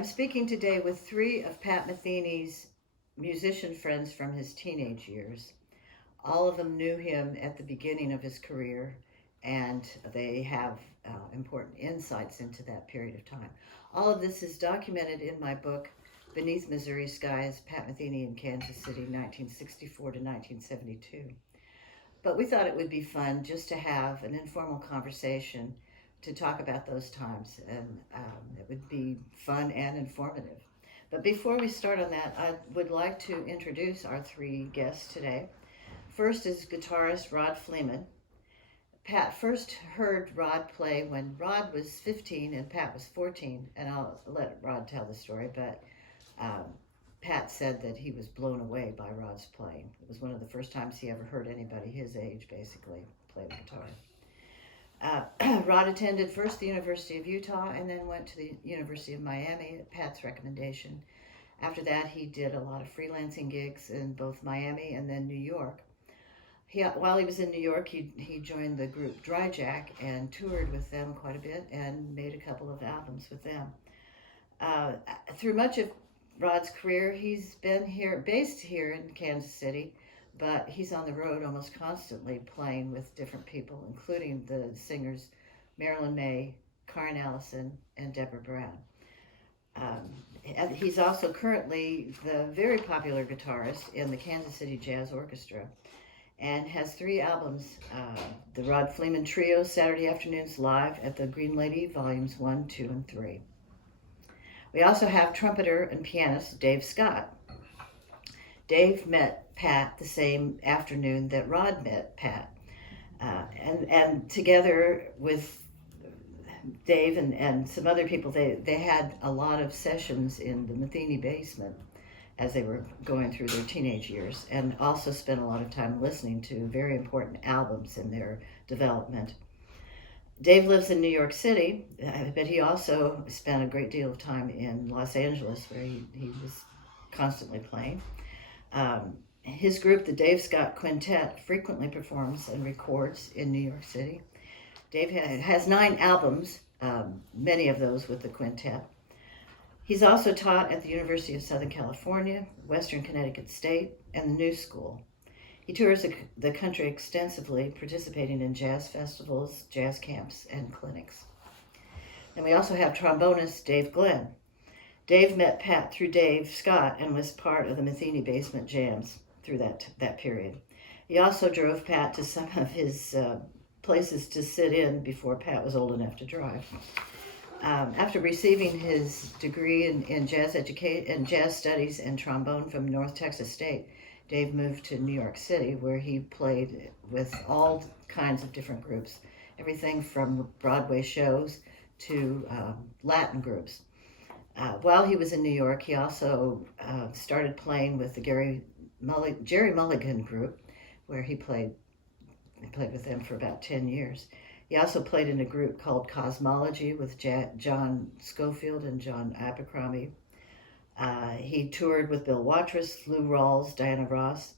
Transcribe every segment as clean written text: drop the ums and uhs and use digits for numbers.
I'm speaking today with three of Pat Metheny's musician friends from his teenage years. All of them knew him at the beginning of his career, and they have important insights into that period of time. All of this is documented in my book, Beneath Missouri Skies, Pat Metheny in Kansas City, 1964 to 1972. But we thought it would be fun just to have an informal conversation to talk about those times, and it would be fun and informative. But before we start on that, I would like to introduce our three guests today. First is guitarist Rod Fleeman. Pat first heard Rod play when Rod was 15 and Pat was 14, and I'll let Rod tell the story, but um, Pat said that he was blown away by Rod's playing. It was one of the first times he ever heard anybody his age basically play the guitar. Rod attended first the University of Utah and then went to the University of Miami at Pat's recommendation. After that, he did a lot of freelancing gigs in both Miami and then New York. While he was in New York, he joined the group Dry Jack and toured with them quite a bit and made a couple of albums with them. Through much of Rod's career, he's been based here in Kansas City, but he's on the road almost constantly playing with different people, including the singers Marilyn May, Karen Allison, and Deborah Brown. And he's also currently the very popular guitarist in the Kansas City Jazz Orchestra and has 3 albums, the Rod Fleeman Trio, Saturday Afternoons Live at the Green Lady, Volumes 1, 2, and 3. We also have trumpeter and pianist Dave Scott. Dave met Pat the same afternoon that Rod met Pat. And together with Dave and some other people, they had a lot of sessions in the Metheny basement as they were going through their teenage years, and also spent a lot of time listening to very important albums in their development. Dave lives in New York City, but he also spent a great deal of time in Los Angeles, where he was constantly playing. His group, the Dave Scott Quintet, frequently performs and records in New York City. Dave has 9 albums, many of those with the quintet. He's also taught at the University of Southern California, Western Connecticut State, and the New School. He tours the country extensively, participating in jazz festivals, jazz camps, and clinics. And we also have trombonist Dave Glenn. Dave met Pat through Dave Scott and was part of the Metheny basement jams through that period. He also drove Pat to some of his places to sit in before Pat was old enough to drive. After receiving his degree in jazz studies and trombone from North Texas State, Dave moved to New York City, where he played with all kinds of different groups, everything from Broadway shows to Latin groups. While he was in New York, he also started playing with the Jerry Mulligan group, where he played with them for about 10 years. He also played in a group called Cosmology with John Schofield and John Abercrombie. He toured with Bill Watrous, Lou Rawls, Diana Ross.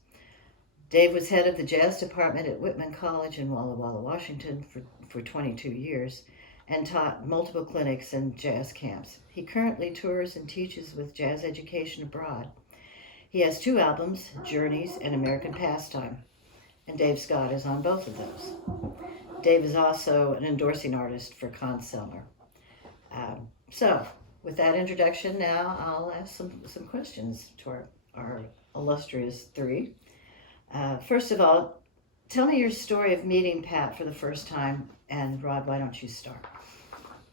Dave was head of the jazz department at Whitman College in Walla Walla, Washington for 22 years and taught multiple clinics and jazz camps. He currently tours and teaches with Jazz Education Abroad. He has 2 albums, Journeys and American Pastime, and Dave Scott is on both of those. Dave is also an endorsing artist for Con Selmer. So, with that introduction, now I'll ask some questions to our illustrious 3. First of all, tell me your story of meeting Pat for the first time, and Rod, why don't you start?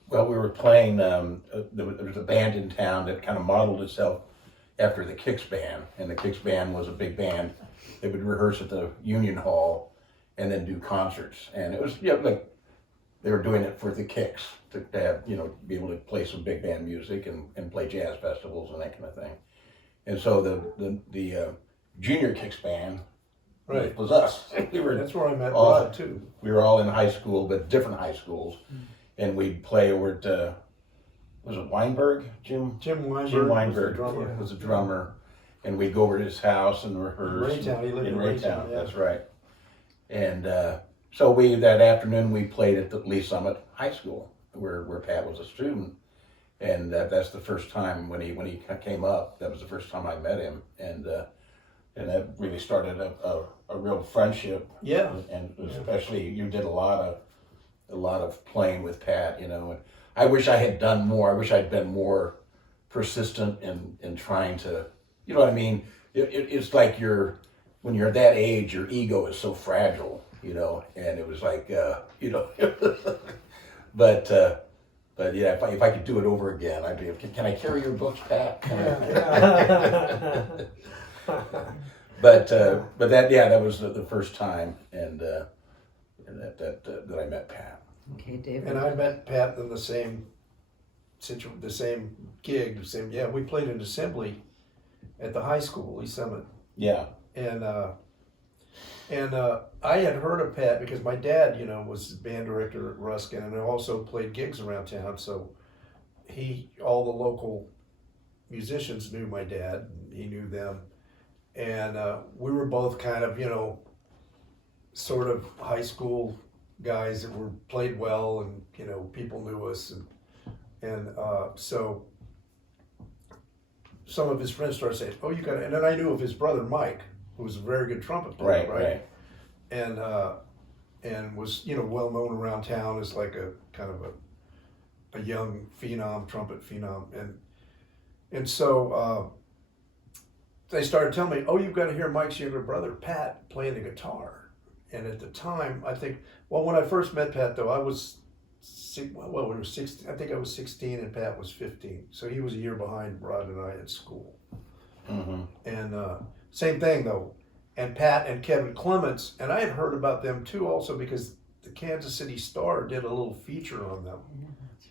Well, we were playing, there was a band in town that kind of modeled itself after the Kicks band, and the Kicks band was a big band. They would rehearse at the Union Hall and then do concerts, and it was like they were doing it for the Kicks to have, be able to play some big band music and play jazz festivals and that kind of thing. And so the junior Kicks band was us. That's where I met Rod too. We were all in high school, but different high schools, and we'd play over at was it Weinberg? Jim Weinberg was a drummer, and we'd go over to his house and rehearse. Raytown, he lived in Raytown. That's right. And so that afternoon we played at the Lee Summit High School, where Pat was a student, and that's the first time when he came up. That was the first time I met him, and that really started a real friendship. Yeah. And especially you did a lot of playing with Pat, you know. And I wish I had done more. I wish I'd been more persistent in trying to, you know what I mean? It's like when you're that age, your ego is so fragile, you know. And it was like, you know, but yeah, if I could do it over again, I'd be. Can I carry your books, Pat? But that was the first time, and that I met Pat. Okay, David. And I met Pat in the same gig, we played an assembly at the high school, East Summit. Yeah. And I had heard of Pat because my dad, you know, was band director at Ruskin and also played gigs around town. So all the local musicians knew my dad, and he knew them. And we were both kind of, you know, sort of high school guys that played well, and, you know, people knew us. And so some of his friends started saying, "Oh, you got to," and then I knew of his brother Mike, who was a very good trumpet player, right? And was, you know, well known around town as like a kind of a young trumpet phenom, and so they started telling me, "Oh, you've got to hear Mike's younger brother Pat playing the guitar." And at the time, I think, well, when I first met Pat, though, we were 16. I think I was 16 and Pat was 15, so he was a year behind Rod and I at school. Mm-hmm. And same thing though. And Pat and Kevin Clements, and I had heard about them too also because the Kansas City Star did a little feature on them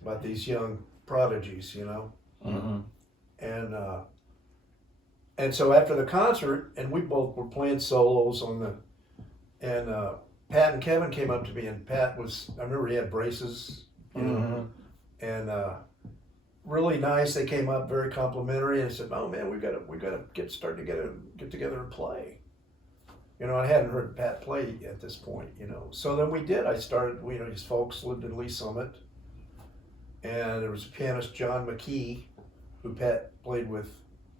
about these young prodigies, you know. Mm-hmm. And so after the concert, and we both were playing solos and Pat and Kevin came up to me, and Pat I remember he had braces, you know, and really nice. They came up very complimentary and said, "Oh man, we got to get together and play." You know, I hadn't heard Pat play at this point, you know. So then we did. I started, you know, his folks lived in Lee Summit, and there was a pianist, John McKee, who Pat played with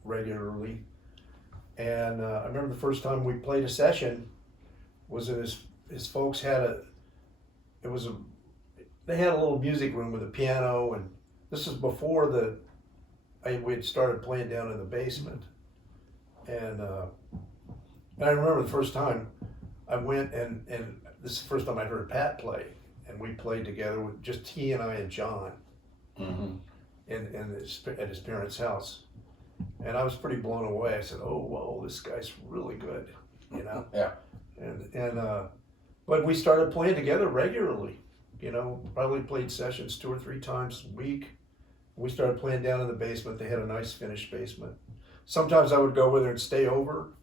regularly. And I remember the first time we played a session was in his folks had they had a little music room with a piano, and this was before we had started playing down in the basement. And I remember the first time I went, and this is the first time I heard Pat play, and we played together with just he and I and John, at his parents' house, and I was pretty blown away. I said, "Oh, whoa, this guy's really good," you know. Yeah. But we started playing together regularly, you know. Probably played sessions 2 or 3 times a week. We started playing down in the basement. They had a nice finished basement. Sometimes I would go with her and stay over.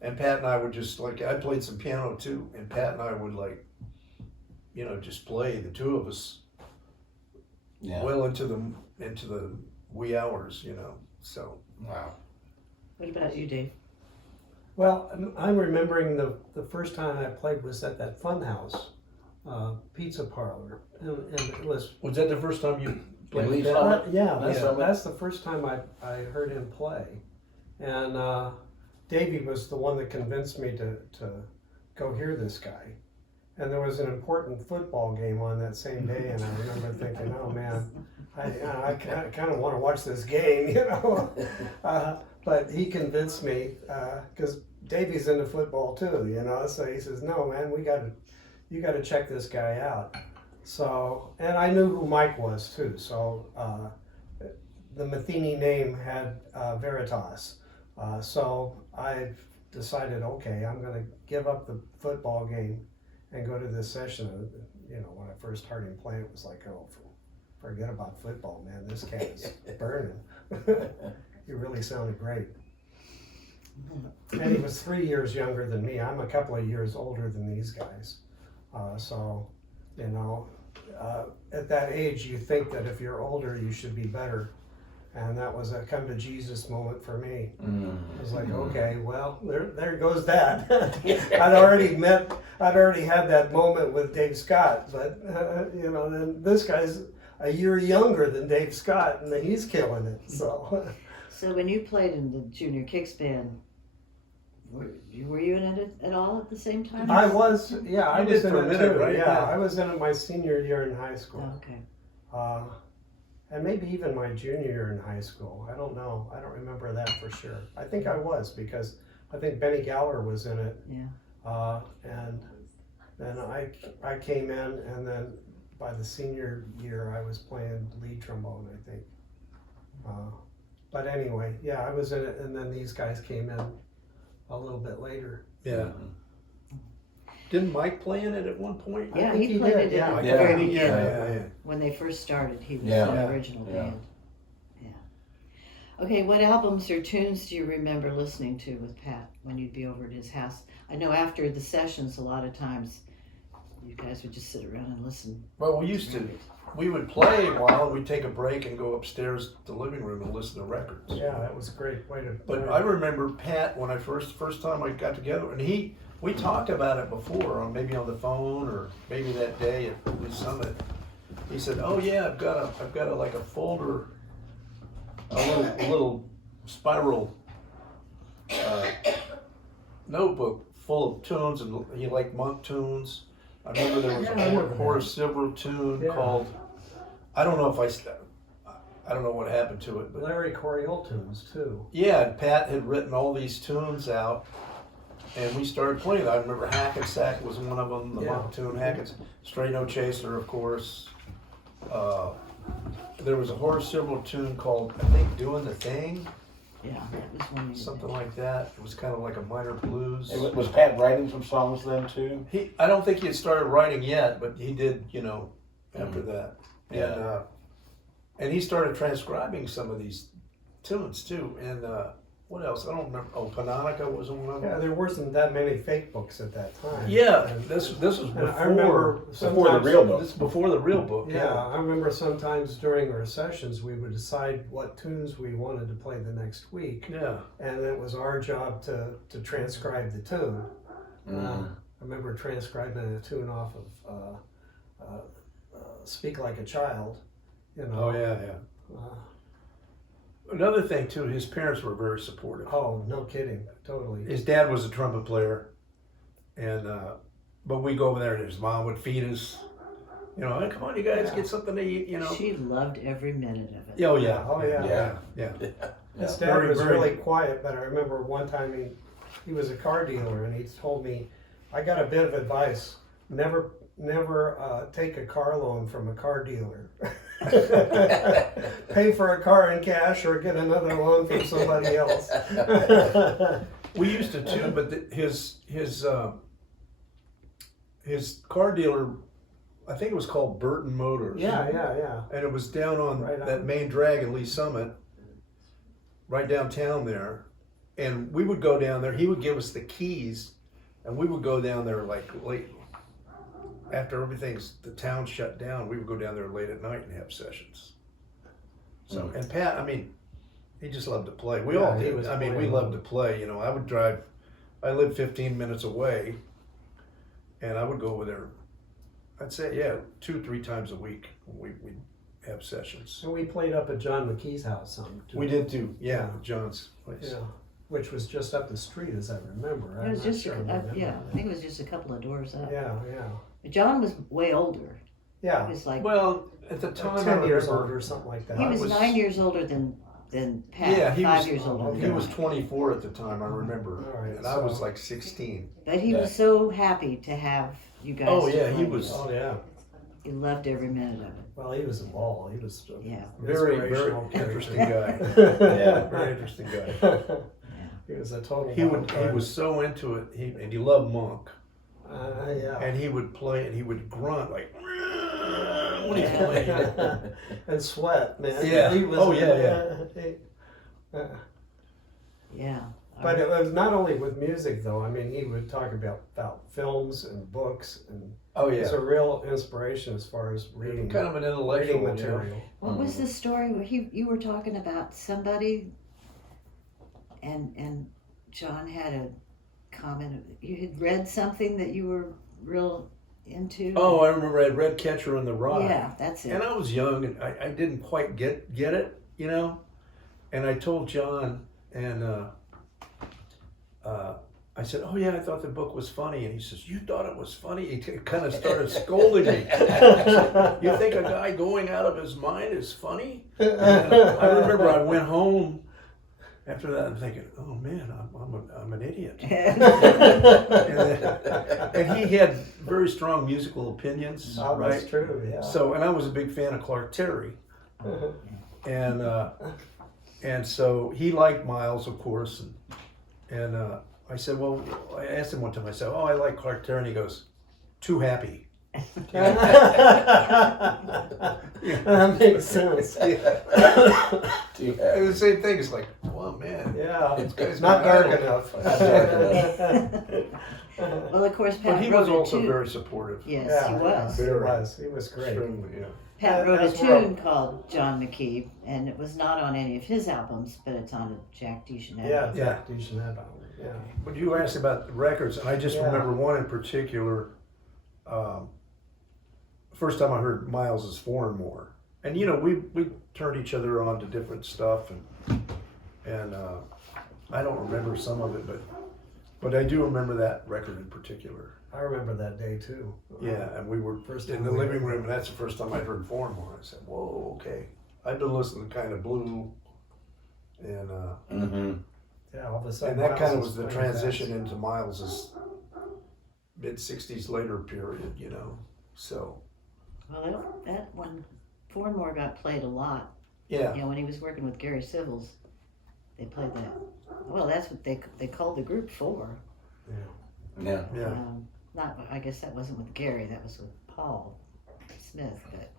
And Pat and I would just I played some piano too, and Pat and I would you know, just play, the two of us, well into the wee hours, you know. So. Wow. What about you, Dave? Well, I'm remembering the first time I played was at that Funhouse pizza parlor, and it was. Was that the first time you played with Pat? Pat? Yeah, that's the first time I heard him play, and Davey was the one that convinced me to go hear this guy. And there was an important football game on that same day, and I remember thinking, "Oh man, I kind of want to watch this game," you know. But he convinced me because Davey's into football too, you know. So he says, "No, man, you got to check this guy out." So, and I knew who Mike was too. So the Metheny name had Veritas. So I decided, okay, I'm going to give up the football game and go to this session. You know, when I first heard him play, it was like, oh, forget about football, man. This cat is burning. He really sounded great. And he was 3 years younger than me. I'm a couple of years older than these guys. So, you know, at that age, you think that if you're older, you should be better. And that was a come to Jesus moment for me. I was like, okay, well, there goes that. I'd already had that moment with Dave Scott, but you know, then this guy's, a year younger than Dave Scott, and he's killing it. So, So when you played in the Junior Kicks band, were you in it at all at the same time? I was, yeah, I You was did in for a it minute, too. right? Yeah, Yeah. I was in it my senior year in high school. Oh, okay. And maybe even my junior year in high school. I don't know. I don't remember that for sure. I think I was, because I think Benny Gower was in it. Yeah. And then I came in, and then by the senior year I was playing lead trombone, I think. But anyway, yeah, I was in it, and then these guys came in a little bit later. Yeah. Didn't Mike play in it at one point? Yeah, think he he played did, it yeah. at the Yeah. very Yeah, beginning. yeah. When they first started, he was Yeah. in the Yeah. original Yeah. band. Yeah. Okay, what albums or tunes do you remember listening to with Pat when you'd be over at his house? I know after the sessions, a lot of times you guys would just sit around and listen. Well, we would play a while, and we'd take a break and go upstairs to the living room and listen to records. Yeah, that was a great way to. But I remember Pat when I first time I got together, and we talked about it before, or maybe on the phone, or maybe that day at the summit. He said, "Oh yeah, I've got a like a folder, a little spiral notebook full of tunes, and he liked Monk tunes. I remember there was Yeah, I a remember Horace Silver tune Yeah. called, I don't know what happened to it, but Larry Coryell tunes too. yeah, and Pat had written all these tunes out, and we started playing. I remember Hackensack was one of them, the Yeah. Monk tune, Hackensack, Straight No Chaser, of course. There was a Horace Silver tune called, I think, Doing the Thing, Yeah, that was one you something like that. It was kind of like a minor blues. Was Pat writing some songs then too? I don't think he had started writing yet, but he did, after that. Yeah. And he started transcribing some of these tunes too. And what else? I don't remember. Oh, Panonica was one of them. Yeah, there wasn't that many fake books at that time. Yeah, And- this was and before. I remember Before the sometimes- real book. This is before the real book. Yeah, I remember sometimes during our sessions we would decide what tunes we wanted to play the next week, Yeah. and it was our job to transcribe the tune. I remember transcribing a tune off of "Speak Like a Child." Oh yeah. Another thing too, his parents were very supportive. Oh, no kidding, totally. His dad was a trumpet player, and but we go over there and his mom would feed us. Hey, come on, you guys, Yeah. get something to eat. She loved every minute of it. Oh yeah. Oh yeah. Yeah. His dad Very, was very- really quiet, but I remember one time he was a car dealer, and he told me, I got a bit of advice: never take a car loan from a car dealer. Pay for a car in cash or get another loan from somebody else. We used to too, but his car dealer, I think it was called Burton Motors. Yeah. And it was down on Right on. that main drag in Lee Summit, right downtown there. And we would go down there. He would give us the keys, and we would go down there like late after the town shut down. We would go down there late at night and have sessions. So and Pat, he just loved to play. We Yeah, all he did. was We playing. loved to play. I would drive. I lived 15 minutes away, and I would go over there. I'd say 2-3 times a week. We'd have sessions. So we played up at John McKee's house some. too. We did too. Yeah, John's place. Yeah, which was just up the street, as I remember. It was I'm not just, sure I remember I that. think it was just a couple of doors up. Yeah. John was way older. He Yeah. was like, Well, at the time, I 10 years remember- older, something like that. he was was- 9 years older than Pat. Yeah, he 5 was- years older than He was Pat. 24 at the time, I remember, All right, and I was so- like 16. But he was so happy to have you guys. Oh, to yeah, he play. was- Oh yeah. He loved every minute of it. Well, he was a ball. He was a Yeah. Very, very inspirational interesting character. guy. Yeah. Very interesting guy. He was a total. He wild he card. was so into it, and he loved Monk, Yeah. and he would play, and he would grunt like when he's playing. And sweat, man. Yeah. He was, Oh, yeah. Yeah. But it was not only with music, though. He would talk about films and books, and Oh it's yeah, a real inspiration as far as reading, kind of an reading intellectual material. What was the story where you were talking about somebody and John had a comment, you had read something that you were real into? Oh, I remember I had read Catcher in the Rye. Yeah, that's it. And I was young and I didn't quite get it, you know. And I told John, and I said, "Oh yeah, I thought the book was funny." And he says, "You thought it was funny?" He kind of started scolding me. You think a guy going out of his mind is funny? And I remember I went home after that and thinking, "Oh man, I'm an idiot." And he had very strong musical opinions, Oh, right? that's true, yeah. So, and I was a big fan of Clark Terry, and so he liked Miles, of course, and I said, well, I asked him one time. I said, "Oh, I like Clark Terry," and he goes, "Too happy." That makes sense. Too And happy. the same thing. It's like, well, man, Yeah, it's not dark my enough. Well, of course, But Pat he was wrote a also tune. very supportive. Yes, Yeah, he was. He was. He was great. Extremely, yeah. Pat wrote a That's where- tune called John McKee, and it was not on any of his albums, but it's on a Jack DeChanel. Yeah, Yeah. Jack DeChanel. Yeah. But you asked about the records, and I just Yeah. remember one in particular. First time I heard Miles's "Four and More," and you know we turned each other on to different stuff, and I don't remember some of it, but I do remember that record in particular. I remember that day too. Yeah, and we were First in time the we living heard room, and that's the first time I heard "Four and More." I said, "Whoa, okay." I've been listening to kind of blue, and Mm-hmm. Yeah, all of a sudden. and that kind of Miles was the playing transition fast. into Miles's mid-60s later period, you know. So Well, that one, Four and More got played a lot. yeah, You know, when he was working with Gary Civils, they played that. Well, that's what they called the group Four. Yeah. yeah. Not, I guess that wasn't with Gary, that was with Paul Smith, but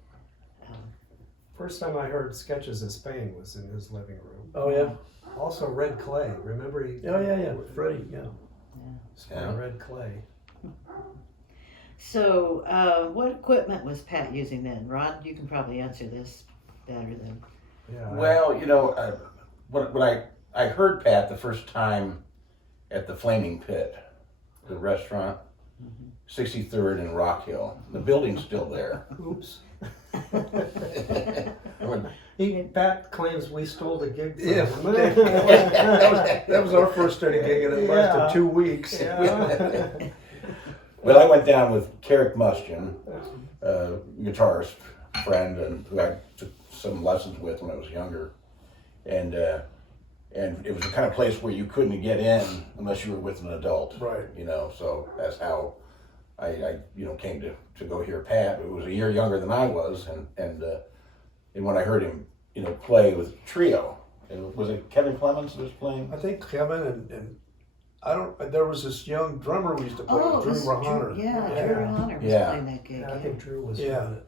First time I heard Sketches of Spain was in his living room. Oh yeah. Also Red Clay. Remember he? Oh yeah. Freddie. Yeah. Yeah. Red Clay. So, what equipment was Pat using then? Ron, you can probably answer this better than. Yeah. Well, you know, when I heard Pat the first time at the Flaming Pit, the restaurant, 63rd and Rock Hill. The building's still there. Oops. When- Pat claims we stole the gig. From Yeah. him. That was our first study gig, and it lasted Yeah. 2 weeks. Yeah. Well, I went down with Carrick Mustian, a guitarist friend, and who I took some lessons with when I was younger, and it was the kind of place where you couldn't get in unless you were with an adult, Right. you know. So that's how I came to go hear Pat. It was a year younger than I was, and when I heard him, play with trio, and was it Kevin Clemens who was playing? I think Kevin and I don't. There was this young drummer we used to play with, it Drew was Rahana. Drew Yeah. Rahana was Yeah. playing that gig. Yeah, I think Drew was. Yeah. doing it.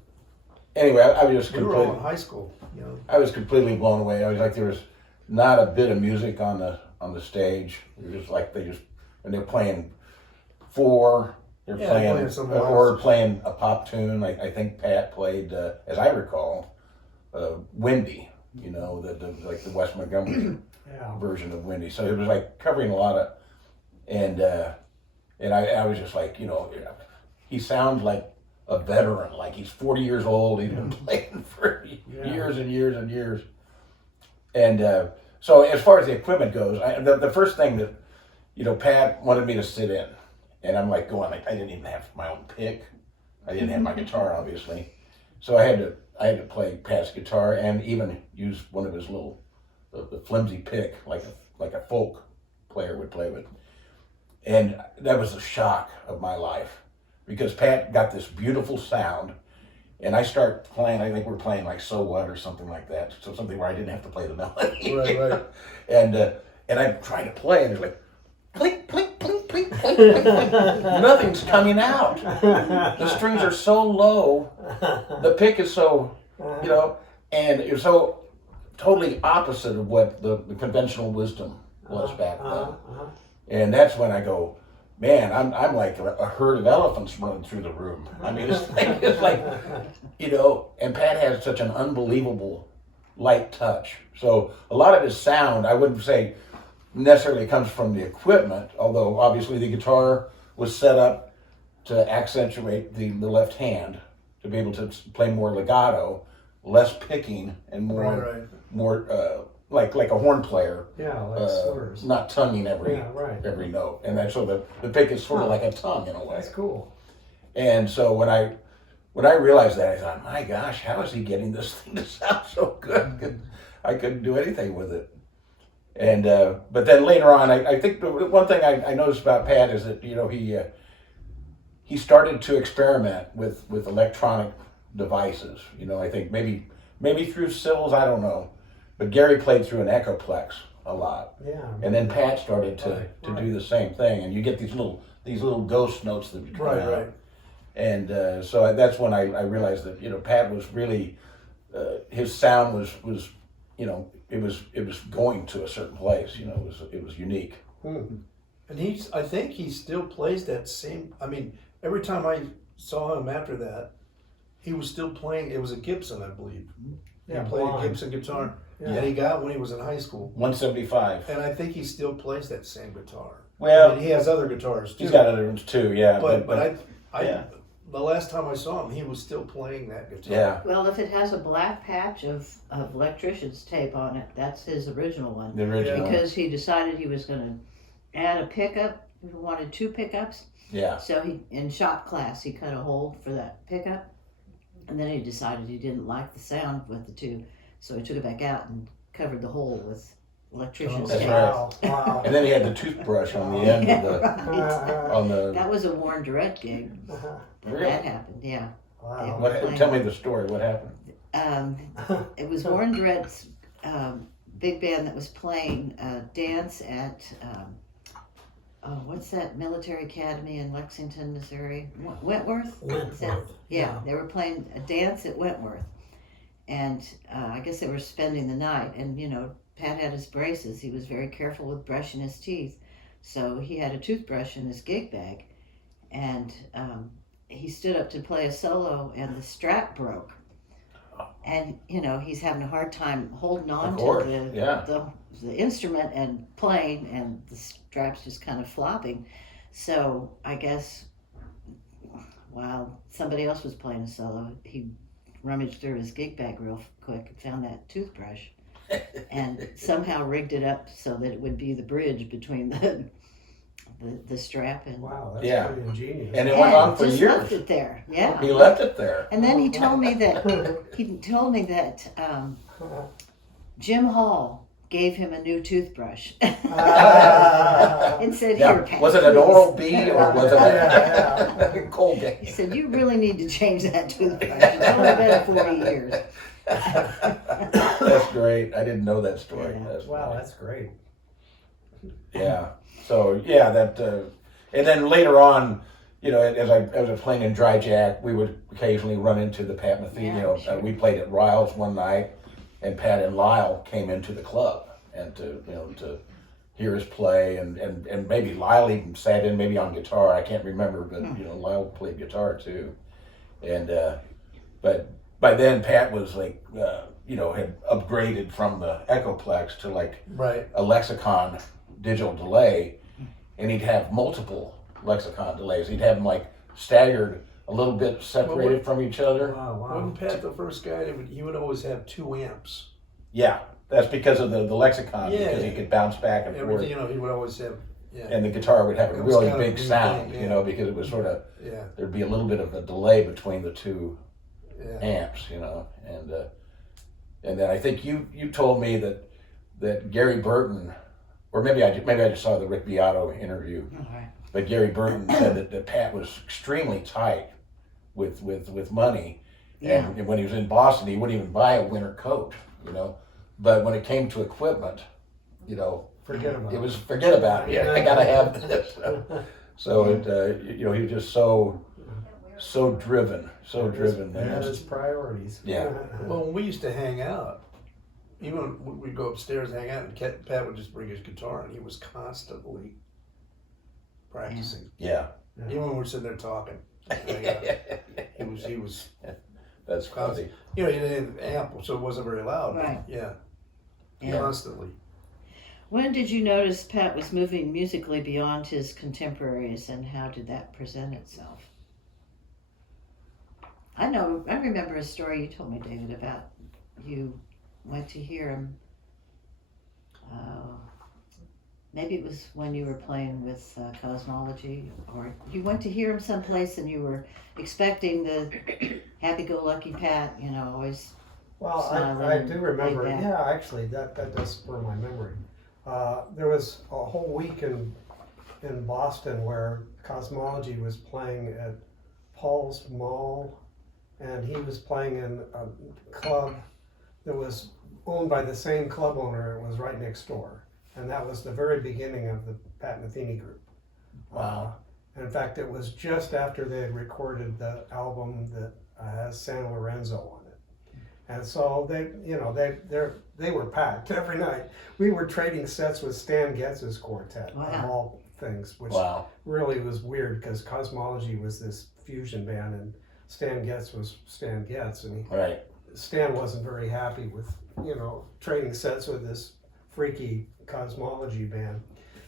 Anyway, I was just We were all in completely, high school, you know. I was completely blown away. I was like, there was not a bit of music on the stage. It was just like when they're playing four, they're Yeah, playing, playing some or waltzes. playing a pop tune. I think Pat played, as I recall, Windy. Like the West Montgomery Yeah. version of Windy. So it was like covering a lot of, and I was just like, he sounds like a veteran, like he's 40 years old. He's been playing for years and years and years. And so as far as the equipment goes, the first thing that, Pat wanted me to sit in, and I'm like going, I didn't even have my own pick. I didn't have my guitar, obviously. So I had to play Pat's guitar and even use one of his little, the flimsy pick, like a folk player would play with. And that was the shock of my life, because Pat got this beautiful sound, and I start playing, I think we're playing like So What or something like that, so something where I didn't have to play the melody. Right. And I'm trying to play, and it's like, plink, plink, plink, plink, plink, plink, plink. Nothing's coming out. The strings are so low, the pick is so, and it was so totally opposite of what the conventional wisdom was back then. And that's when I go, man, I'm like a herd of elephants running through the room. I mean, it's like, and Pat has such an unbelievable light touch. So a lot of his sound, I wouldn't say necessarily comes from the equipment, although obviously the guitar was set up to accentuate the left hand, to be able to play more legato, less picking, and more Right. more like a horn player, Yeah, like slurs. not tonguing every Yeah, right. every note, and that's so the pick is sort of like a tongue in a way. That's cool. And so when I realized that, I thought, my gosh, how is he getting this thing to sound so good? I couldn't do anything with it. And but then later on, I think the one thing I noticed about Pat is that he started to experiment with electronic devices. I think maybe through Sills, I don't know, but Gary played through an Echoplex a lot. Yeah. And then Pat started to Right. do the same thing, and you get these little ghost notes that come out. Right. And so that's when I realized that Pat was really his sound was it was going to a certain place. It was unique. And I think he still plays that same. I mean, every time I saw him after that, he was still playing. It was a Gibson, I believe. Yeah, He played a blind. Gibson guitar Yeah. that he got when he was in high school, 175. and I think he still plays that same guitar. Well, I mean, he has other guitars too. he's got other ones too. Yeah, but I yeah. the last time I saw him, he was still playing that guitar. Yeah, Well, if it has a black patch of electrician's tape on it, that's his original one. the original. Because he decided he was going to add a pickup. He wanted 2 pickups. Yeah, So he, in shop class, he cut a hole for that pickup. And then he decided he didn't like the sound with the 2. So he took it back out and covered the hole with electrician's That's tape. right. Wow. and then he had the toothbrush on the end of the Right. on the. That was a Warren Durrett gig. Really? That happened, yeah. Wow. Tell me the story. What happened? It was Warren Durrett's big band that was playing dance at what's that military academy in Lexington, Missouri? Wentworth? Is that- Wentworth. Yeah, they were playing a dance at Wentworth, and I guess they were spending the night. And Pat had his braces. He was very careful with brushing his teeth, so he had a toothbrush in his gig bag, and he stood up to play a solo, and the strap broke. And he's having a hard time holding on Of course, to yeah. the instrument and playing, and the strap's just kind of flopping. So I guess while somebody else was playing a solo, he rummaged through his gig bag real quick and found that toothbrush, and somehow rigged it up so that it would be the bridge between the strap and. Wow, that's Yeah. pretty ingenious. And it went on for just years. left it there. Yeah. He left it there. And then he told me that Jim Hall gave him a new toothbrush and said, "Here, Yeah. Pat, Was it an please." Oral B or was it Yeah, a Colgate? He said, "You really need to change that toothbrush. It's only been 40 years." That's great. I didn't know that story. Yeah. That's Wow, funny. that's great. Yeah. So yeah, that, and then later on, as I was playing in Dry Jack, we would occasionally run into the Pat Metheny. Yeah, sure. We played at Ryle's one night, and Pat and Lyle came into the club and to hear us play, and maybe Lyle even sat in maybe on guitar. I can't remember, but Lyle played guitar too, and but by then Pat was like had upgraded from the Echoplex to like Right. a Lexicon digital delay, and he'd have multiple Lexicon delays. He'd have them like staggered a little bit separated from each other. Wow, wow. Wasn't Pat the first guy that he would always have 2 amps? Yeah, that's because of the Lexicon, Yeah. because he could bounce back and forth. Everything, he would always have. Yeah. And the guitar would have a It was really kind of a big neat sound, thing, yeah. because it was sort of, Yeah. there'd be a little bit of a delay between the 2 Yeah. amps, and then I think you told me that Gary Burton, or maybe I just saw the Rick Beato interview, Alright. but Gary Burton said that Pat was extremely tight with money, Yeah. and when he was in Boston, he wouldn't even buy a winter coat, but when it came to equipment, Forget about it was forget about it. Yeah, I gotta have this. So he was just so driven, and That that's- is priorities. Yeah. Well, when we used to hang out, even when we'd go upstairs and hang out, and Pat would just bring his guitar, and he was constantly practicing. yeah. Even when we're sitting there talking, he was. That's crazy. He didn't have amp, so it wasn't very loud. but Right. Yeah. Yeah. Constantly. When did you notice Pat was moving musically beyond his contemporaries, and how did that present itself? I remember a story you told me, David, about you went to hear him. Maybe it was when you were playing with Cosmology, or you went to hear him someplace and you were expecting the happy-go-lucky Pat, always. Well, Smiling I and do remember, laid back. yeah, actually, that does spur my memory. There was a whole week in Boston where Cosmology was playing at Paul's Mall, and he was playing in a club that was owned by the same club owner. It was right next door, and that was the very beginning of the Pat Metheny group. Wow. And in fact, it was just after they had recorded the album that has San Lorenzo on it, and so they were packed every night. We were trading sets with Stan Getz's quartet, Wow. of all things, which Wow. really was weird because Cosmology was this fusion band and Stan Getz was Stan Getz, and Right. Stan wasn't very happy with trading sets with this freaky Cosmology band.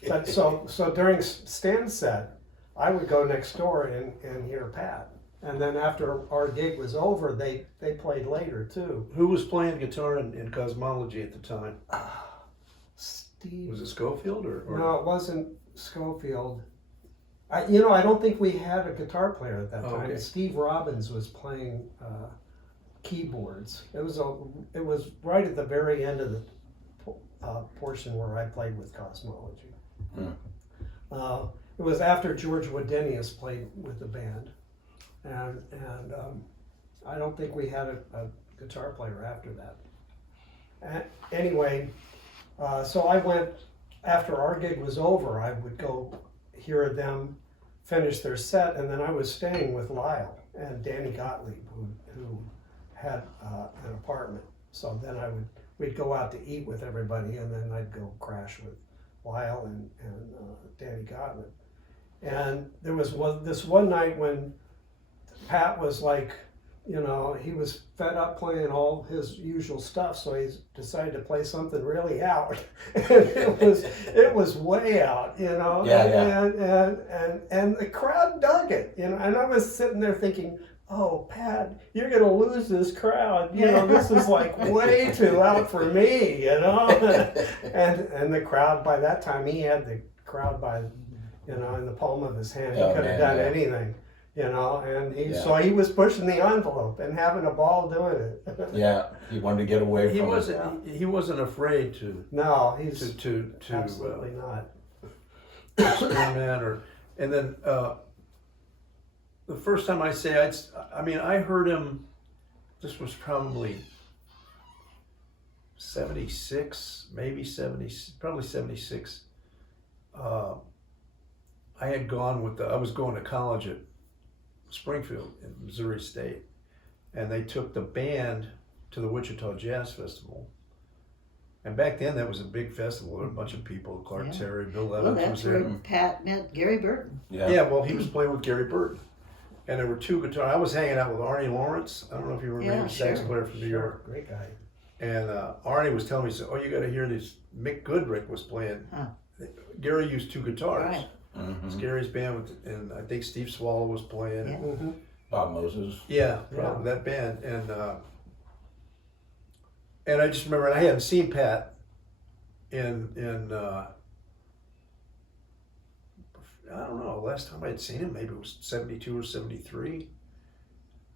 But so during Stan's set, I would go next door and hear Pat, and then after our gig was over, they played later too. Who was playing guitar in Cosmology at the time? Steve. Was it Schofield or? No, it wasn't Schofield. I don't think we had a guitar player at that time. Okay. Steve Robbins was playing keyboards. It was right at the very end of the portion where I played with Cosmology. It was after George Wadenius played with the band, and I don't think we had a guitar player after that. Anyway, so I went, after our gig was over, I would go hear them finish their set, and then I was staying with Lyle and Danny Gottlieb, who had an apartment. So then we'd go out to eat with everybody, and then I'd go crash with Lyle and Danny Gottlieb. And there was this one night when Pat was like, he was fed up playing all his usual stuff, so he decided to play something really out. And it was way out, Yeah. And the crowd dug it, and I was sitting there thinking, oh, Pat, you're gonna lose this crowd. This is like way too out for me, And the crowd, by that time, he had the crowd by, in the palm of his hand. He Oh, could have man, done yeah. anything. And Yeah. so he was pushing the envelope and having a ball doing it. Yeah. He wanted to get away He from wasn't. He wasn't afraid to No, he's to absolutely not. experiment and then the first time I heard him. This was probably 76, maybe 70, probably 76. I was going to college at Springfield in Missouri State, and they took the band to the Wichita Jazz Festival. And back then, that was a big festival. There were a bunch of people. Clark Yeah. Terry, Bill Well, Evans was that's there. where Pat met Gary Burton. Yeah, well, he was playing with Gary Burton. And there were two guitars. I was hanging out with Arnie Lawrence. I don't know if you remember, he was a sax sure. player from New York. Great guy. And Arnie was telling me, he said, you got to hear this. Mick Goodrick was playing. Huh. Gary used two guitars. Right. It's Gary's band, and I think Steve Swallow was playing. Yeah. Mm-hmm. Bob Moses. Yeah, probably that band. And I just remember, I hadn't seen Pat in I don't know, last time I had seen him, maybe it was 72 or 73.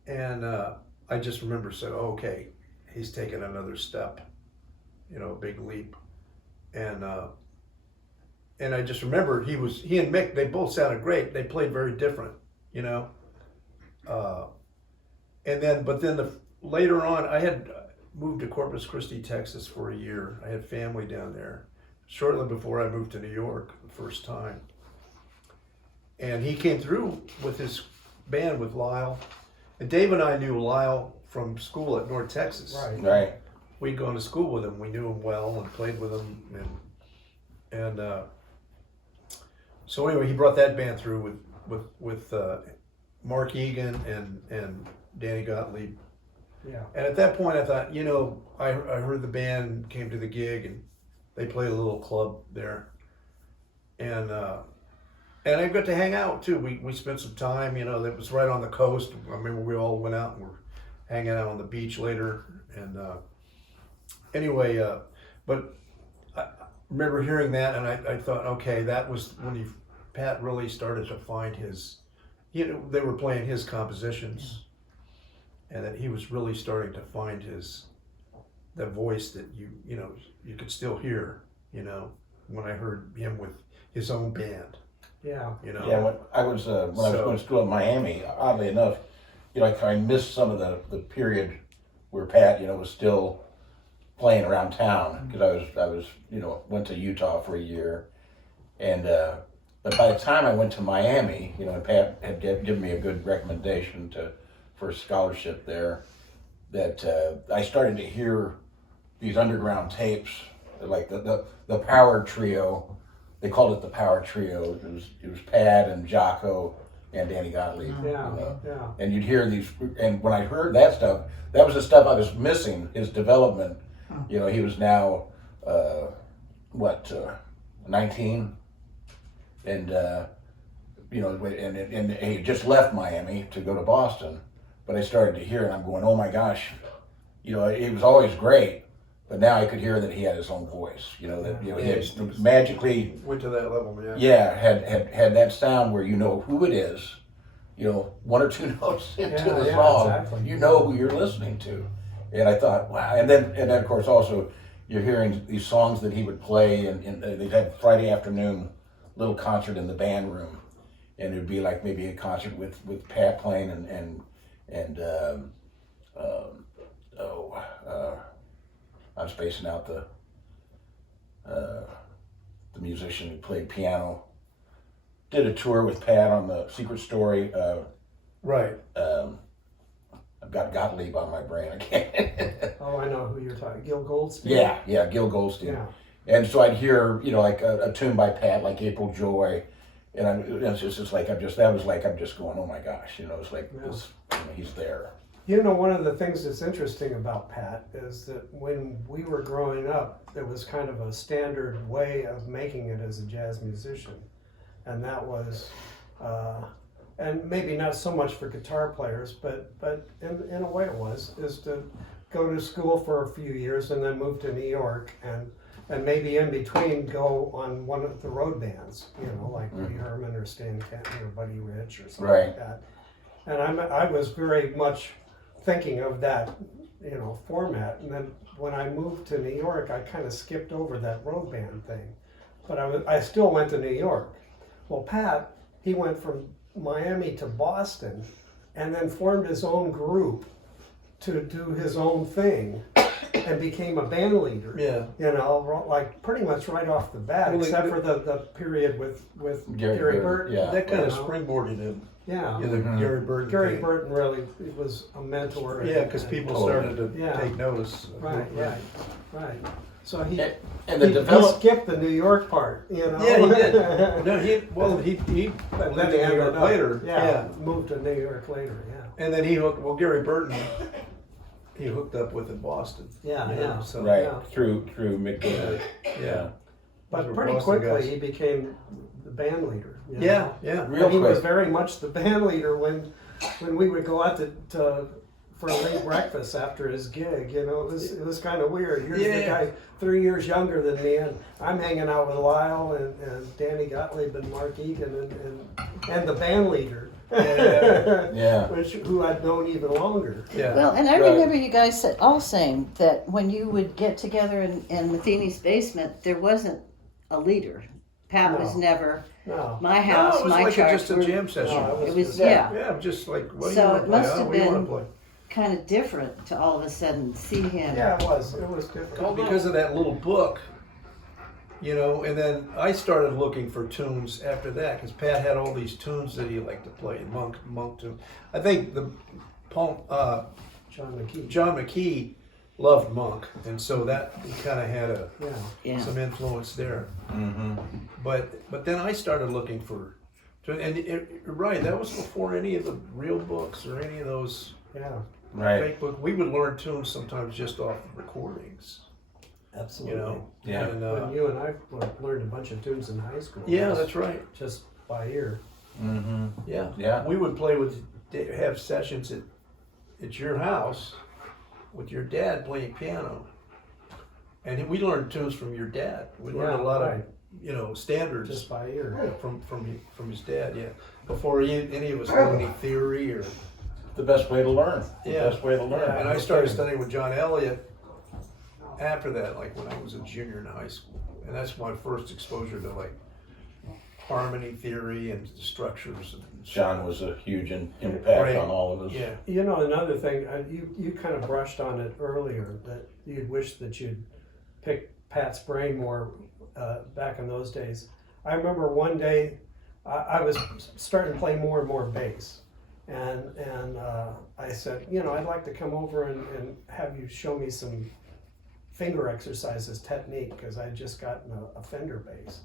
And I just remember saying, okay, he's taking another step, a big leap. And I just remember he and Mick, they both sounded great. They played very different, but then later on, I had moved to Corpus Christi, Texas for a year. I had family down there shortly before I moved to New York the first time. And he came through with his band with Lyle. And Dave and I knew Lyle from school at North Texas. Right. We'd gone to school with him. We knew him well and played with him. And so anyway, he brought that band through with Mark Egan and Danny Gottlieb. Yeah. And at that point, I thought, I heard the band came to the gig and they played a little club there. And And I got to hang out too. We spent some time, you know, that was right on the coast. I remember we all went out and were hanging out on the beach later. And anyway, but I remember hearing that, and I thought, okay, that was when Pat really started to find his, you know, they were playing his compositions, and that he was really starting to find the voice that you know, you could still hear, you know, when I heard him with his own band. Yeah. You know. Yeah, when I was going to school in Miami, oddly enough, you know, I missed some of the period where Pat, you know, was still playing around town, because I was you know, went to Utah for a year, and but by the time I went to Miami, you know, and Pat had given me a good recommendation for a scholarship there, that I started to hear these underground tapes, like the Power Trio. They called it the Power Trio. It was Pat and Jocko and Danny Gottlieb. Yeah, You know? yeah. And you'd hear these, and when I heard that stuff, that was the stuff I was missing, his development. You know, he was now, 19? And, you know, and he just left Miami to go to Boston. But I started to hear it, and I'm going, oh my gosh, you know, he was always great. But now I could hear that he had his own voice, you know, that, you know, he had magically Went to that level, yeah. yeah, had that sound where you know who it is, you know, one or two notes into the song, exactly. you know who you're listening to. And I thought, wow. And then of course also you're hearing these songs that he would play, and they'd have Friday afternoon little concert in the band room, and it would be like maybe a concert with Pat playing and I'm spacing out the musician who played piano. Did a tour with Pat on the Secret Story. Right. I've got Gottlieb on my brain. I can't. Oh, I know who you're talking. Gil Goldstein. Yeah, Gil Goldstein. Yeah. And so I'd hear, you know, like a tune by Pat, like April Joy, and it's just like I'm just going, oh my gosh, you know, it's like this, you know, he's there. You know, one of the things that's interesting about Pat is that when we were growing up, there was kind of a standard way of making it as a jazz musician. And that was, and maybe not so much for guitar players, but in a way it was, is to go to school for a few years and then move to New York, and maybe in between go on one of the road bands, you know, like Woody Herman or Stan Kenton or Buddy Rich or something like that. And I was very much thinking of that, you know, format. And then when I moved to New York, I kind of skipped over that road band thing. But I still went to New York. Well, Pat, he went from Miami to Boston and then formed his own group to do his own thing and became a band leader. Yeah. You know, like pretty much right off the bat, Well, except for the period with Gary Burton. Yeah. That kind of You know? springboarded him. Yeah. Yeah, the Gary Burton Gary thing. Burton really was a mentor. Yeah, because people started to Yeah. take notice. Right. So he And the he skipped the New York part, you know. Yeah, he did. No, he But lived then in he New ended York up later. Yeah, moved to New York later. Yeah. And then Gary Burton, he hooked up with in Boston. Yeah, you know, yeah. So, Right, Yeah. through Mick Gilbert. Yeah. But Those were pretty Boston quickly guys. he became the band leader. You know? Yeah, yeah. Real And he was quick. very much the band leader when we would go out to for a late breakfast after his gig. You know, it was kind of weird. Here's the Yeah. guy 3 years younger than me, and I'm hanging out with Lyle and Danny Gottlieb and Mark Egan and the band leader. Yeah. Who I'd known even longer. Yeah. Well, and I Right. remember you guys all saying that when you would get together in Metheny's basement, there wasn't a leader. Pat was No. never No. my No, house, it was my like chart. just a jam session. No, It was just- yeah, Yeah, just like, what do So you want it to play? must Oh, have what do you want been- to play? kind of different to all of a sudden see him. Yeah, it was. It was different. Because of that little book, you know, and then I started looking for tunes after that, because Pat had all these tunes that he liked to play, monk tune. I think John McKee. John McKee loved Monk, and so that he kind of had Yeah. some influence there. Mm-hmm. But then I started looking for, right, that was before any of the real books or any of those Yeah, Right. fake books. We would learn tunes sometimes just off recordings, absolutely. you know. Yeah. And, When you and I learned a bunch of tunes in high school. yeah, that's right. Just by ear. Mm-hmm. Yeah. Yeah. We would play have sessions at your house with your dad playing piano. And we learned tunes from your dad. We learned a lot of, standards. Just by ear. From his dad, yeah. Before any of us knew any theory or. The best way to learn. Yeah. The best way to learn. And I started studying with John Elliott after that, like when I was a junior in high school. And that's my first exposure to like harmony theory and structures. John was a huge impact Right. on all of us. Yeah. You know, another thing, you kind of brushed on it earlier, that you'd wish that you'd picked Pat's brain more back in those days. I remember one day I was starting to play more and more bass. And I said, I'd like to come over and have you show me some finger exercises technique, because I'd just gotten a Fender bass.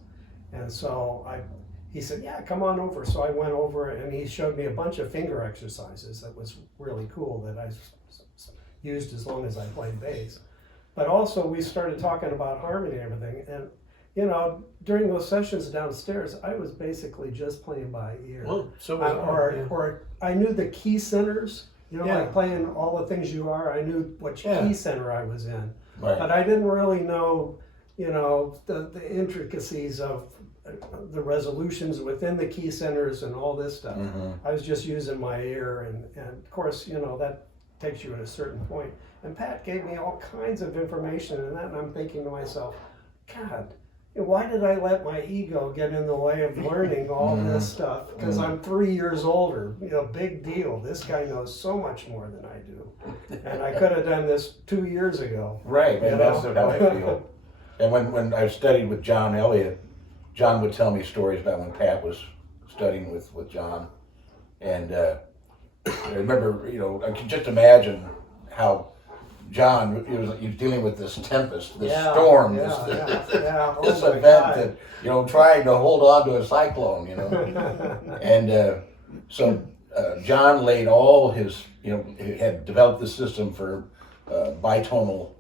And so he said, yeah, come on over. So I went over and he showed me a bunch of finger exercises that was really cool that I used as long as I played bass. But also we started talking about harmony and everything. And, during those sessions downstairs, I was basically just playing by ear. Well, so was I. Or I knew the key centers, like playing All the Things You Are, I knew which key center I was in. Right. But I didn't really know, the intricacies of the resolutions within the key centers and all this stuff. Mm-hmm. I was just using my ear, and of course, that takes you at a certain point. And Pat gave me all kinds of information in that, and I'm thinking to myself, God, why did I let my ego get in the way of learning all this stuff? Because I'm 3 years older, big deal. This guy knows so much more than I do. And I could have done this 2 years ago. Right, and that's how I feel. And when I studied with John Elliott, John would tell me stories about when Pat was studying with John. And I remember, I could just imagine how John, he was dealing with this tempest, this storm, this Oh event that, trying to hold on to a cyclone, And so John laid all his, he had developed the system for bitonal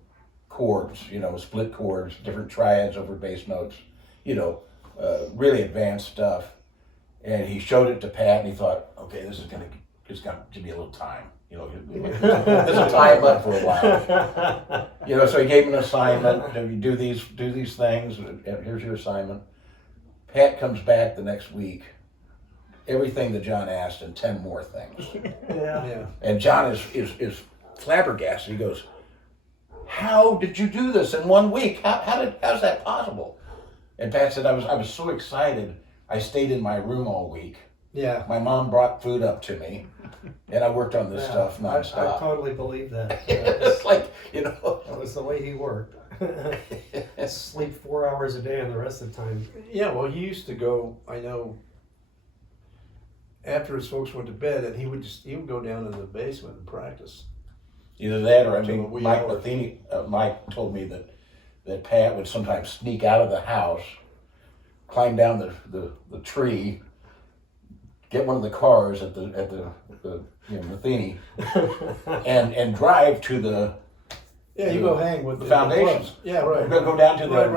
chords, split chords, different triads over bass notes, really advanced stuff. And he showed it to Pat, and he thought, okay, this is it's got to be a little time. This will tie him up for a while. So he gave him an assignment. You do these things. Here's your assignment. Pat comes back the next week. Everything that John asked and 10 more things. Yeah. And John is flabbergasted. He goes, "How did you do this in 1 week? How's that possible?" And Pat said, "I was so excited. I stayed in my room all week. Yeah. My mom brought food up to me, and I worked on this stuff I nonstop." totally believe that. It's like, That was the way he worked. Sleep 4 hours a day and the rest of the time. Yeah, well, he used to go, I know, after his folks went to bed, and he would go down in the basement and practice. Either that or, Until the wee Mike hours. Metheny, Mike told me that Pat would sometimes sneak out of the house, climb down the tree, get one of the cars at the Metheny, and drive to the You go hang with the the foundations. clubs. Yeah, right. Go down to the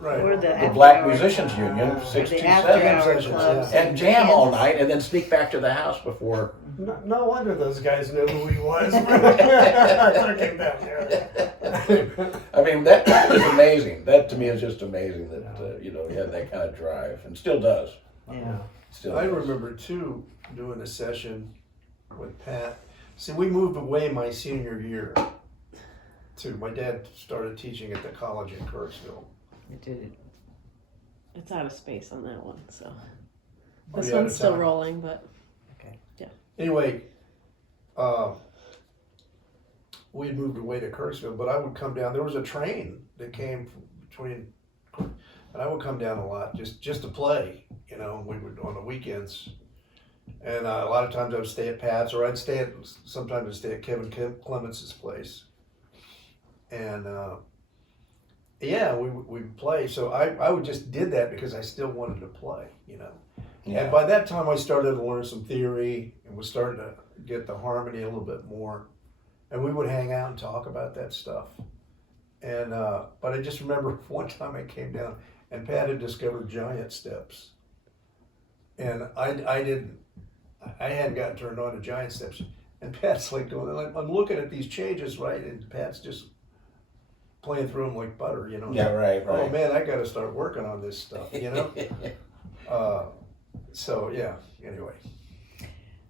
Right. Or the Black Musicians Union, the 627, after-hour sessions, clubs, and jam all night, and then sneak back to the house before. No wonder those guys knew who he was. I could have came down there. I mean, that is amazing. That to me is just amazing that he had that kind of drive, and still does. Yeah. Still I does. remember too doing a session with Pat. See, we moved away my senior year. My dad started teaching at the college in Kirksville. You did it. It's out of space on that one, so Oh, this yeah, one's it's still out. rolling, but Anyway, we had moved away to Kirksville, but I would come down. There was a train that came between, and I would come down a lot just to play. We would on the weekends, and a lot of times I would stay at Pat's, or sometimes I'd stay at Kevin Clements's place, and we would play. So I would just did that because I still wanted to play. Yeah. And by that time, I started to learn some theory and was starting to get the harmony a little bit more. And we would hang out and talk about that stuff. And but I just remember one time I came down and Pat had discovered giant steps. and I hadn't gotten turned on to giant steps, and Pat's like going, I'm looking at these changes, right, and Pat's just playing through them like butter, you know. Yeah, right. Oh man, I got to start working on this stuff, you know. So yeah. Anyway,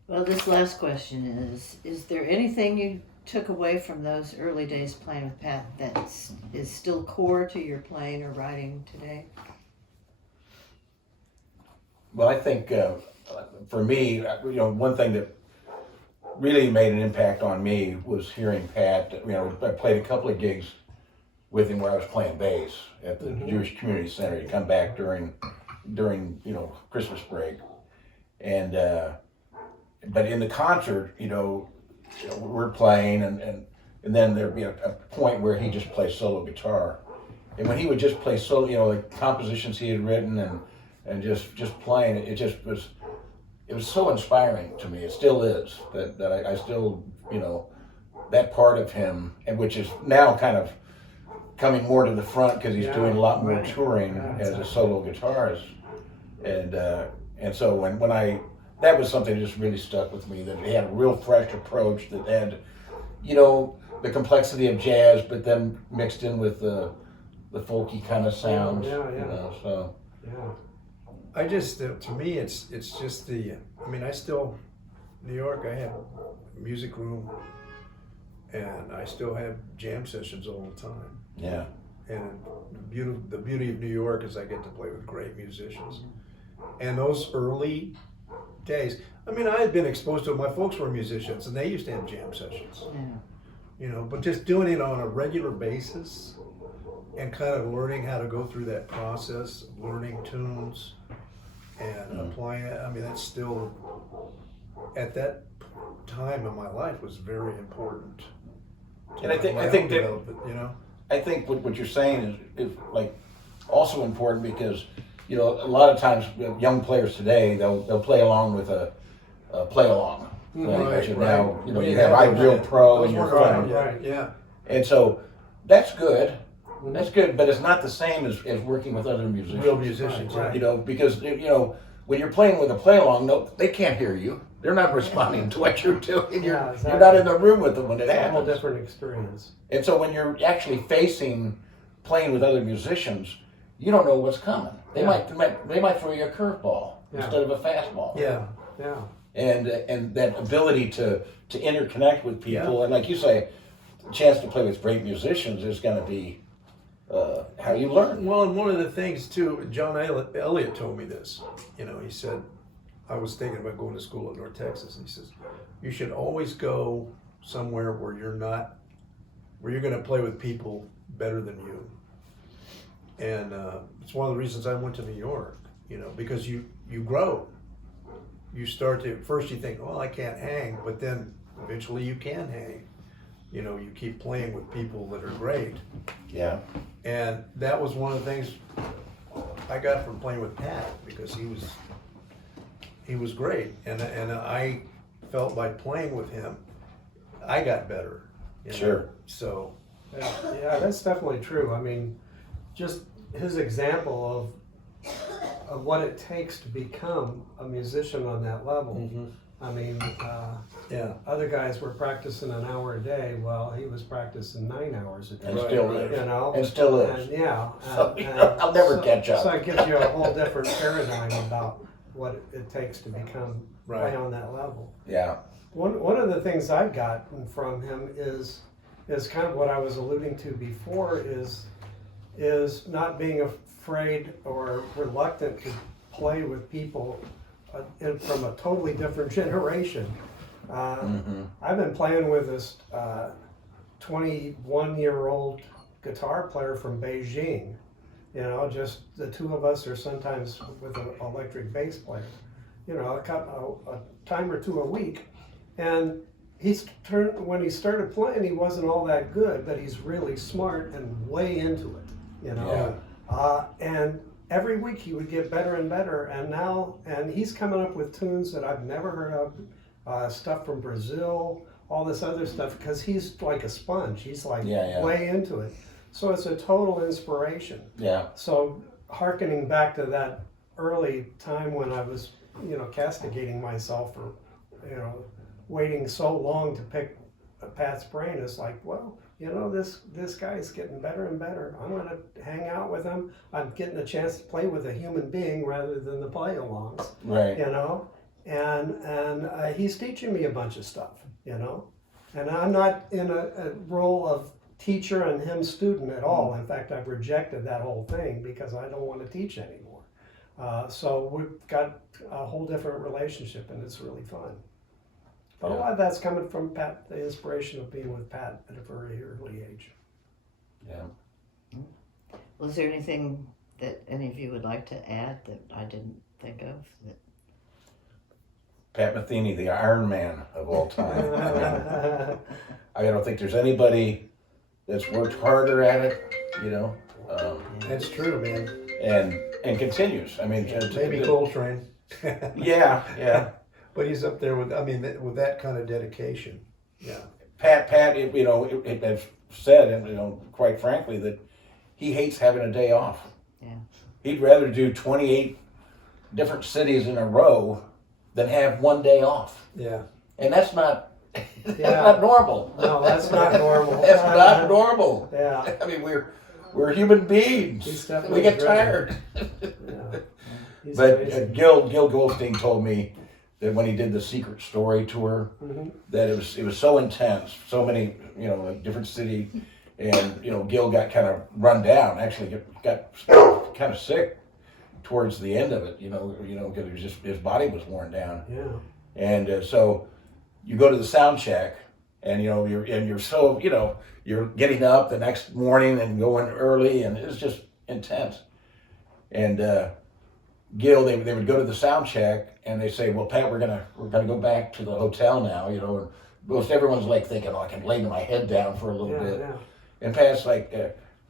Well, this last question is there anything you took away from those early days playing with Pat that is still core to your playing or writing today? Well, I think for me, one thing that really made an impact on me was hearing Pat. I played a couple of gigs with him where I was playing bass at the Jewish Community Center. He'd come back during Christmas break, and but in the concert, we're playing, and then there'd be a point where he just plays solo guitar, and when he would just play solo, the compositions he had written and just playing it was so inspiring to me. It still is that I still that part of him, and which is now kind of coming more to the front because he's doing a lot more touring as a solo guitarist, and so when I that was something that just really stuck with me, that he had a real fresh approach that had the complexity of jazz, but then mixed in with the folky kind of sounds. So. Yeah. I just to me it's just I still New York. I have a music room, and I still have jam sessions all the time. Yeah. And the beauty of New York is I get to play with great musicians. And those early days, I had been exposed to it. My folks were musicians, and they used to have jam sessions. Yeah. But just doing it on a regular basis and kind of learning how to go through that process, of learning tunes and applying it. That's still, at that time in my life, was very important. And I think that I think what you're saying is like also important because a lot of times young players today they'll play along with a play along. Right. Now you have iReal Pro and your phone. Right. Yeah. And so that's good. That's good, but it's not the same as working with other musicians. Real musicians, Right. Because when you're playing with a play along, no, they can't hear you. They're not responding to what you're doing. You're not in the room with them when it It's a whole happens. different experience. And so when you're actually playing with other musicians, you don't know what's coming. They might throw you a curveball instead of a fastball. Yeah. Yeah. And that ability to interconnect with people, and like you say, the chance to play with great musicians is going to be how you learn. Well, and one of the things too, John Elliott told me this. He said, I was thinking about going to school at North Texas, and he says, you should always go somewhere where you're going to play with people better than you. And it's one of the reasons I went to New York, because you grow. You start to, first you think, well, I can't hang, but then eventually you can hang. You keep playing with people that are great. Yeah. And that was one of the things I got from playing with Pat, because he was great, and I felt by playing with him, I got better. Sure. So. Yeah, that's definitely true. Just his example of what it takes to become a musician on that level. Other guys were practicing an hour a day, while he was practicing 9 hours a day. And still is. And still is. And I'll never catch up. So it gives you a whole different paradigm about what it takes to become play on that level. Yeah. One of the things I've gotten from him is kind of what I was alluding to before, is not being afraid or reluctant to play with people from a totally different generation. I've been playing with this 21-year-old guitar player from Beijing. Just the two of us, or sometimes with an electric bass player. A time or two a week. And when he started playing, he wasn't all that good, but he's really smart and way into it. And every week he would get better and better, and he's coming up with tunes that I've never heard of, stuff from Brazil, all this other stuff, because he's like a sponge. He's like way into it. So it's a total inspiration. Yeah. So hearkening back to that early time when I was castigating myself for, waiting so long to pick Pat's brain. It's like, well, this guy's getting better and better. I'm going to hang out with him. I'm getting a chance to play with a human being rather than the play-alongs, Right. And he's teaching me a bunch of stuff, and I'm not in a role of teacher and him student at all. In fact, I've rejected that whole thing because I don't want to teach anymore. So we've got a whole different relationship, and it's really fun. But a lot of that's coming from Pat, the inspiration of being with Pat at a very early age. Yeah. Was there anything that any of you would like to add that I didn't think of? Pat Metheny, the Iron Man of all time. I don't think there's anybody that's worked harder at it, That's true, man. and continues. I mean, Maybe Coltrane. yeah. But he's up there with that kind of dedication. Yeah. Pat, it has said, and quite frankly, that he hates having a day off. Yeah. He'd rather do 28 different cities in a row than have one day off. Yeah. And that's not not normal. No, that's not normal. That's not normal. Yeah. I mean, we're human beings. He's definitely We get driven. tired. Yeah. He's But amazing. Gil Goldstein told me that when he did the Secret Story tour, that it was so intense, so many different city, and Gil got kind of run down. Actually, got kind of sick towards the end of it. Because it was just his body was worn down. Yeah. And so you go to the sound check, and you're so you're getting up the next morning and going early, and it's just intense. And Gil, they would go to the sound check, and they say, "Well, Pat, we're gonna go back to the hotel now." And most everyone's like thinking, "Oh, I can lay my head down for a little bit." Yeah. And Pat's like,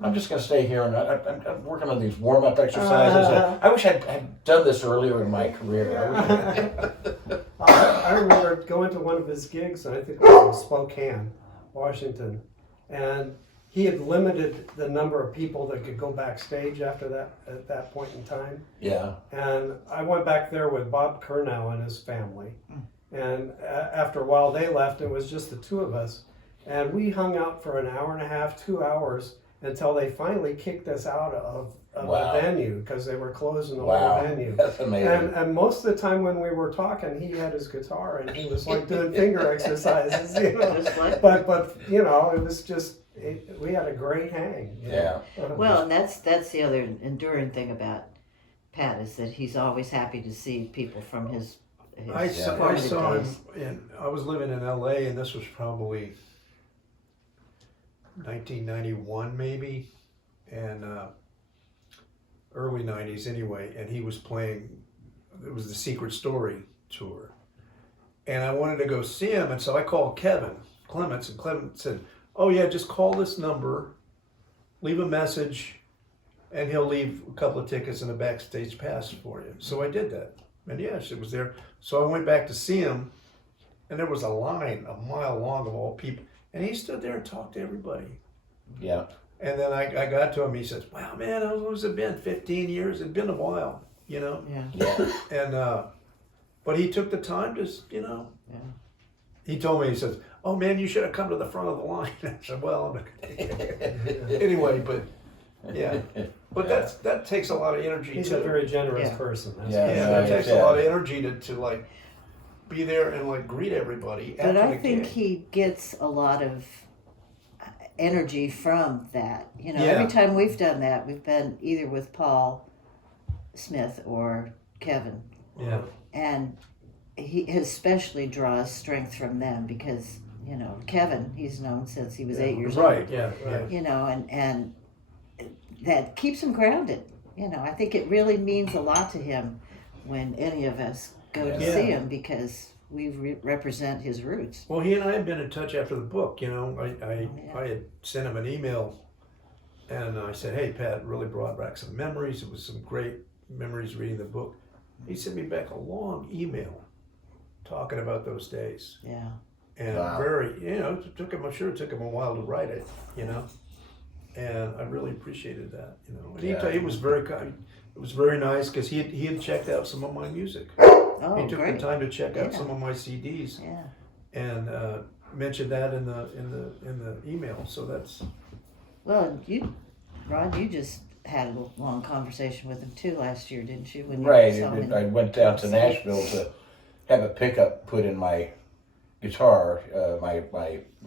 "I'm just gonna stay here, and I'm working on these warm up exercises. I wish I'd done this earlier in my career." I remember going to one of his gigs, and I think it was in Spokane, Washington, and he had limited the number of people that could go backstage after that at that point in time. Yeah. And I went back there with Bob Kurnow and his family. And after a while they left, it was just the two of us. And we hung out for an hour and a half, 2 hours, until they finally kicked us out of Wow. the venue because they were closing the Wow. whole venue. That's amazing. And most of the time when we were talking, he had his guitar and he was like doing finger exercises, Just like- But it was just, we had a great hang. Yeah. Well, and that's the other enduring thing about Pat is that he's always happy to see people from his I formative saw him, days. I was living in LA, and this was probably 1991 maybe, and early 90s anyway, and he was playing, it was the Secret Story tour. And I wanted to go see him, and so I called Kevin Clements, and Clements said, "Oh yeah, just call this number, leave a message, and he'll leave a couple of tickets and a backstage pass for you." So I did that. And yes, it was there. So I went back to see him, and there was a line a mile long of all people. And he stood there and talked to everybody. Yeah. And then I got to him, he says, "Wow, man, how long has it been? 15 years? It'd been a while, Yeah. Yeah. And, but he took the time to, Yeah. he told me, he says, "Oh man, you should have come to the front of the line." I said, "Well, I'm not going to take it." Anyway, but yeah. But that takes a lot of energy He's too. a very generous Yeah. person. That's Yeah. Yeah, that takes a lot of energy to like be there and like greet everybody. But after I the think gig. he gets a lot of energy from that. Yeah. Every time we've done that, we've been either with Paul Smith or Kevin. Yeah. And he especially draws strength from them because, Kevin, he's known since he was 8 years Right. old. Yeah. Right. And that keeps him grounded. I think it really means a lot to him when any of us go to Yeah. see him because we represent his roots. Well, he and I had been in touch after the book. I had sent him an email, and I said, "Hey, Pat, really brought back some memories. It was some great memories reading the book." He sent me back a long email talking about those days, Yeah. and Wow. very, I'm sure it took him a while to write it, and I really appreciated that, And Yeah. he was very kind. It was very nice because he had checked out some of my music, Oh, He took great. the time to check out Yeah. some of my CDs Yeah. and mentioned that in the email. So that's Well, Rod, you just had a long conversation with him too last year, didn't you? When you Right. saw him in- I went down to Nashville to have a pickup put in my guitar, my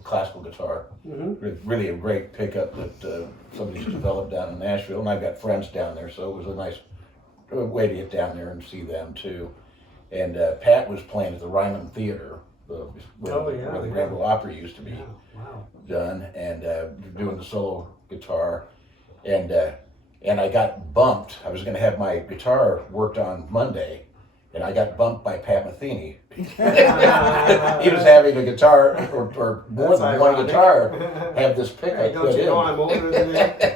classical guitar. Really a great pickup that somebody's developed down in Nashville, and I've got friends down there, so it was a nice way to get down there and see them too. And Pat was playing at the Ryman Theater, where the Grand Ole Opry used to be done, and doing the solo guitar, and I got bumped. I was going to have my guitar worked on Monday, and I got bumped by Pat Metheny. He was having a guitar, or more That's than one ironic. guitar, have this pickup Hey, don't put you in. know I'm older than that?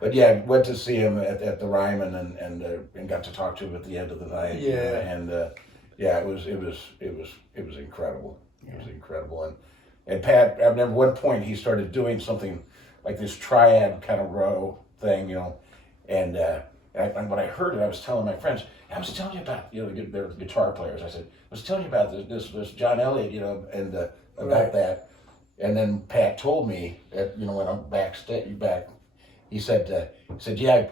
But yeah, went to see him at the Ryman and got to talk to him at the end of the night. Yeah. And yeah, it was incredible. It was incredible. And Pat, I remember one point he started doing something like this triad kind of row thing, and when I heard it, I was telling my friends, I was telling you about, they're guitar players. I said, I was telling you about this John Elliott, and about that. And then Pat told me that, when I'm back, he said, yeah,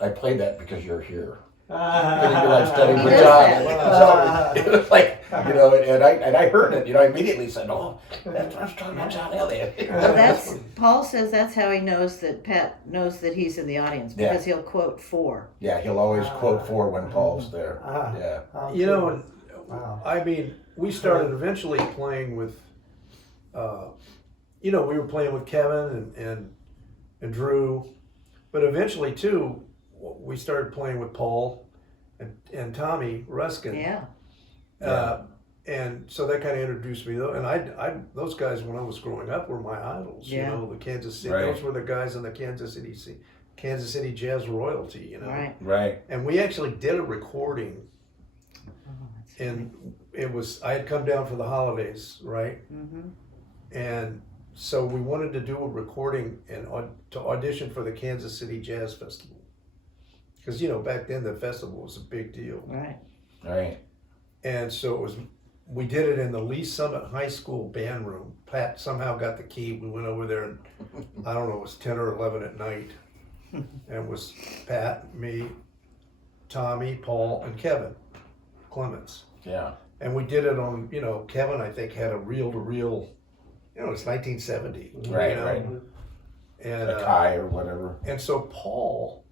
I played that because you're here. I studied with John. So it was like, and I heard it, I immediately said, oh, that's what I was talking about, John Elliott. Well, Paul says that's how he knows that Pat knows that he's in the audience, because he'll quote 4. Yeah, he'll always quote 4 when Paul's there. Yeah. and I mean, we started eventually playing with, we were playing with Kevin and Drew, but eventually too, we started playing with Paul and Tommy Ruskin. Yeah. And so that kind of introduced me though, and I those guys when I was growing up were my idols. Yeah. The Kansas City. Right. Those were the guys in the Kansas City Jazz royalty. Right. Right. And we actually did a recording, Oh, that's and it was I had come down for the holidays, right? Mm-hmm. And so we wanted to do a recording and to audition for the Kansas City Jazz Festival, because back then the festival was a big deal. Right. Right. And so we did it in the Lee Summit High School band room. Pat somehow got the key. We went over there and I don't know, it was 10 or 11 at night. And it was Pat, me, Tommy, Paul, and Kevin Clements. Yeah. And we did it on, Kevin I think had a reel-to-reel, it's 1970. Right, right. And, A Kai or whatever. and so Paul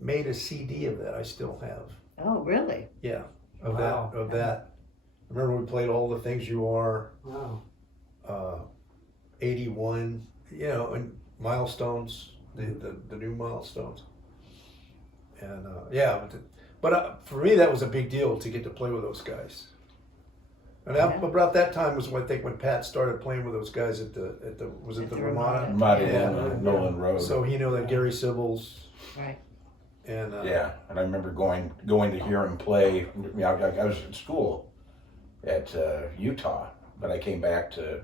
made a CD of that I still have. Oh, really? Yeah, of Wow. that. Remember we played All the Things You Are, Wow. 81, and Milestones, the new Milestones. And but for me that was a big deal to get to play with those guys. And about that time was when I think when Pat started playing with those guys at the Ramada? Ramada Yeah. and Nolan Road. So he knew that Gary Sibbles. Right. And Yeah, and I remember going to hear him play. I was at school at Utah, but I came back to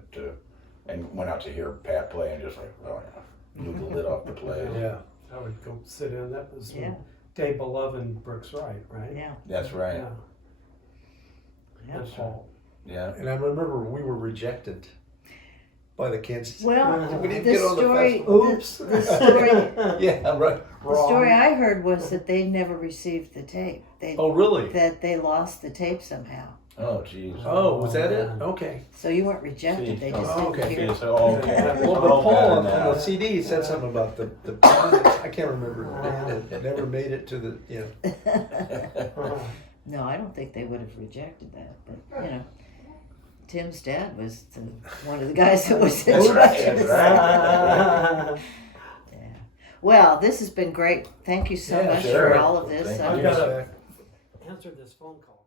and went out to hear Pat play, and just like, oh yeah, blew the lid off the place. yeah. I would go sit in. That was Yeah. Dave Beloved and Brooks Wright, right? Yeah. That's right. Yeah. Yeah. And Paul. Yeah. And I remember we were rejected by the Kansas. Well, we didn't the get on story. the festival. Oops. The story. Yeah, right. The story I heard was that they never received the tape. Oh, really? That they lost the tape somehow. Oh jeez. Oh, was that it? man. Okay. So you weren't rejected. They just Oh, didn't okay. hear. So, okay. Well, but Paul Okay, on now. the CD said something about the I can't remember. It never made it to the No, I don't think they would have rejected that. But Tim's dad was one of the guys that was interested. Right. Yeah. Well, this has been great. Thank you so Yeah, much sure. for all of this. Thank I've you. got to answer this phone call.